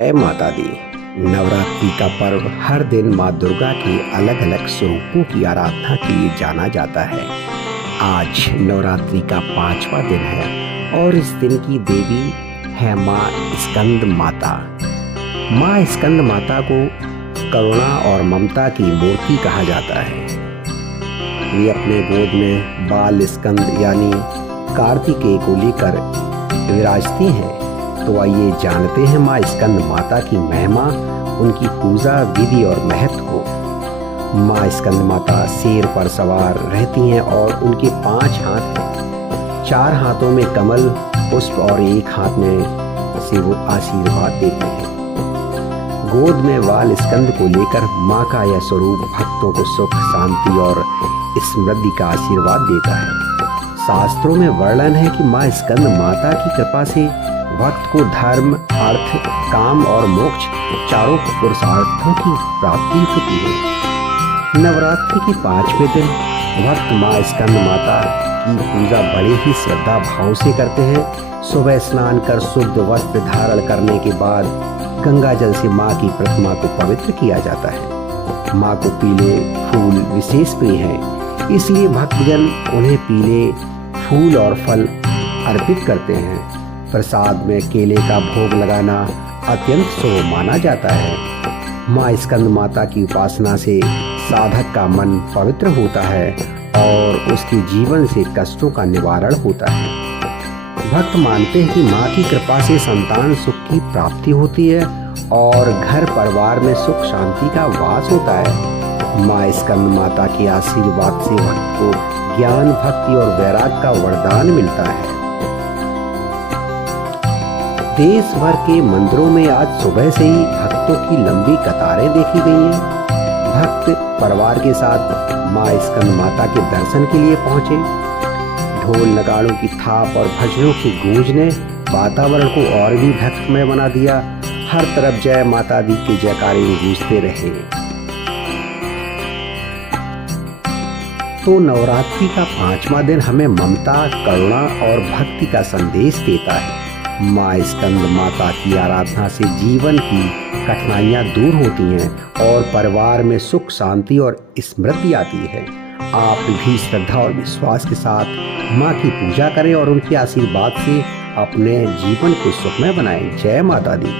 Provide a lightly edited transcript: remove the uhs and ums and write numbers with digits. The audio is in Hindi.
जय माता दी। नवरात्रि का पर्व हर दिन माँ दुर्गा के अलग अलग स्वरूपों की आराधना के लिए जाना जाता है। आज नवरात्रि का 5वां दिन है और इस दिन की देवी है माँ स्कंद माता। माँ स्कंद माता को करुणा और ममता की मूर्ति कहा जाता है। वे अपने गोद में बाल स्कंद यानी कार्तिकेय को लेकर विराजती हैं। तो आइए जानते हैं माँ स्कंद माता की महिमा, उनकी पूजा विधि और महत्व को। माँ स्कंद माता शेर पर सवार रहती हैं और उनके 5 हाथ हैं। 4 हाथों में कमल पुष्प और 1 हाथ में से वो आशीर्वाद देते हैं। गोद में बाल स्कंद को लेकर माँ का यह स्वरूप भक्तों को सुख, शांति और समृद्धि का आशीर्वाद देता है। शास्त्रों में वर्णन है कि माँ स्कंद माता की कृपा से भक्त को धर्म, अर्थ, काम और मोक्ष चारों पुरुषार्थों की प्राप्ति होती है। नवरात्रि के 5वें दिन भक्त माँ स्कंद माता की पूजा बड़े ही श्रद्धा भाव से करते हैं। सुबह स्नान कर शुद्ध वस्त्र धारण करने के बाद गंगा जल से माँ की प्रतिमा को पवित्र किया जाता है। माँ को पीले फूल विशेष प्रिय हैं, इसलिए भक्तजन उन्हें पीले फूल और फल अर्पित करते हैं। प्रसाद में केले का भोग लगाना अत्यंत शुभ माना जाता है। माँ स्कंद माता की उपासना से साधक का मन पवित्र होता है और उसके जीवन से कष्टों का निवारण होता है। भक्त मानते हैं कि माँ की कृपा से संतान सुख की प्राप्ति होती है और घर परिवार में सुख शांति का वास होता है। माँ स्कंद माता के आशीर्वाद से भक्त को ज्ञान, भक्ति और वैराग्य का वरदान मिलता है। देश भर के मंदिरों में आज सुबह से ही भक्तों की लंबी कतारें देखी गई हैं। भक्त परिवार के साथ माँ स्कंद माता के दर्शन के लिए पहुंचे। ढोल नगाड़ों की थाप और भजनों की गूंज ने वातावरण को और भी भक्तमय बना दिया। हर तरफ जय माता दी के जयकारे गूंजते रहे। तो नवरात्रि का 5वां दिन हमें ममता, करुणा और भक्ति का संदेश देता है। माँ स्कंद माता की आराधना से जीवन की कठिनाइयाँ दूर होती हैं और परिवार में सुख, शांति और समृद्धि आती है। आप भी श्रद्धा और विश्वास के साथ माँ की पूजा करें और उनके आशीर्वाद से अपने जीवन को सुखमय बनाएं। जय माता दी।